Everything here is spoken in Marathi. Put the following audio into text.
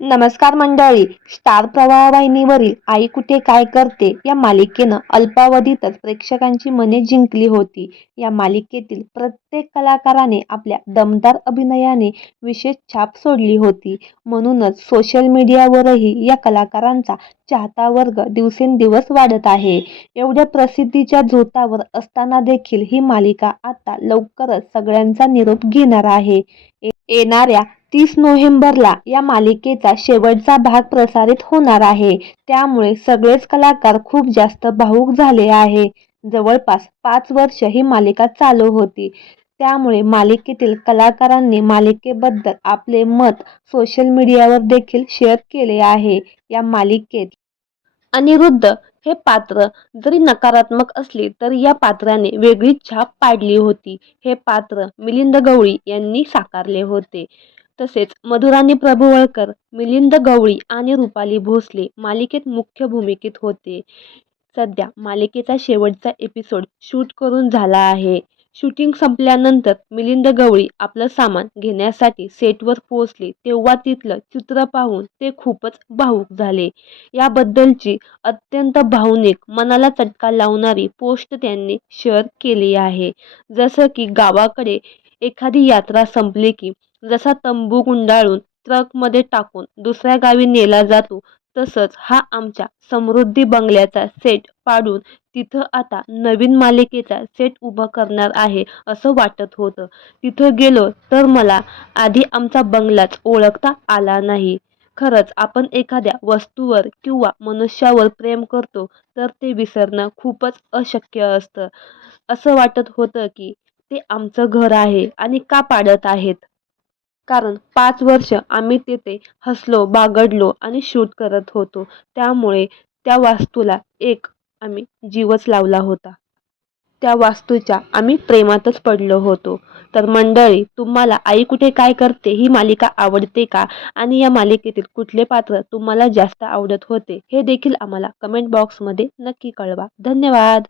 नमस्कार मंडळी. स्टार प्रवाह वाहिनीवरील आई कुठे काय करते या मालिकेनं अल्पावधीतच प्रेक्षकांची मने जिंकली होती. या मालिकेतील प्रत्येक कलाकाराने आपल्या दमदार अभिनयाने विशेष छाप सोडली होती. म्हणूनच सोशल मीडियावरही या कलाकारांचा चाहता वर्ग दिवसेंदिवस वाढत आहे. एवढ्या प्रसिद्धीच्या झोतावर असताना देखील ही मालिका आता लवकरच सगळ्यांचा निरोप घेणार आहे. येणाऱ्या 30 नोव्हेंबरला या मालिकेचा शेवटचा भाग प्रसारित होणार आहे. त्यामुळे सगळेच कलाकार खूप जास्त भावूक झाले आहे. जवळपास 5 वर्ष ही मालिका चालू होती. त्यामुळे मालिकेतील कलाकारांनी मालिकेबद्दल आपले मत सोशल मीडियावर देखील शेअर केले आहे. या मालिकेत अनिरुद्ध हे पात्र जरी नकारात्मक असले तरी या पात्राने वेगळीच छाप पाडली होती. हे पात्र मिलिंद गवळी यांनी साकारले होते. तसेच मधुराणी प्रभुवळकर, मिलिंद गवळी आणि रुपाली भोसले मालिकेत मुख्य भूमिकेत होते. सध्या मालिकेचा शेवटचा एपिसोड शूट करून झाला आहे. शूटिंग संपल्यानंतर मिलिंद गवळी आपलं सामान घेण्यासाठी सेटवर पोहोचले तेव्हा तिथलं चित्र पाहून ते खूपच भावूक झाले. याबद्दलची अत्यंत भावनिक, मनाला चटका लावणारी पोस्ट त्यांनी शेअर केली आहे. जसं की गावाकडे एखादी यात्रा संपली की जसा तंबू गुंडाळून ट्रकमध्ये टाकून दुसऱ्या गावी नेला जातो, तसंच हा आमच्या समृद्धी बंगल्याचा सेट पाडून तिथं आता नवीन मालिकेचा सेट उभं करणार आहे असं वाटत होतं. तिथं गेलो तर मला आधी आमचा बंगलाच ओळखता आला नाही. खरंच आपण एखाद्या वस्तूवर किंवा मनुष्यावर प्रेम करतो तर ते विसरणं खूपच अशक्य असतं. असं वाटत होतं की ते आमचं घर आहे आणि का पाडत आहेत. कारण 5 वर्ष आम्ही तिथे हसलो, बागडलो आणि शूट करत होतो. त्यामुळे त्या वास्तूला एक आम्ही जीवच लावला होता. त्या वास्तूच्या आम्ही प्रेमातच पडलो होतो. तर मंडळी, तुम्हाला आई कुठे काय करते ही मालिका आवडते का? आणि या मालिकेतील कुठले पात्र तुम्हाला जास्त आवडत होते? हे देखील आम्हाला कमेंट बॉक्समध्ये नक्की कळवा. धन्यवाद.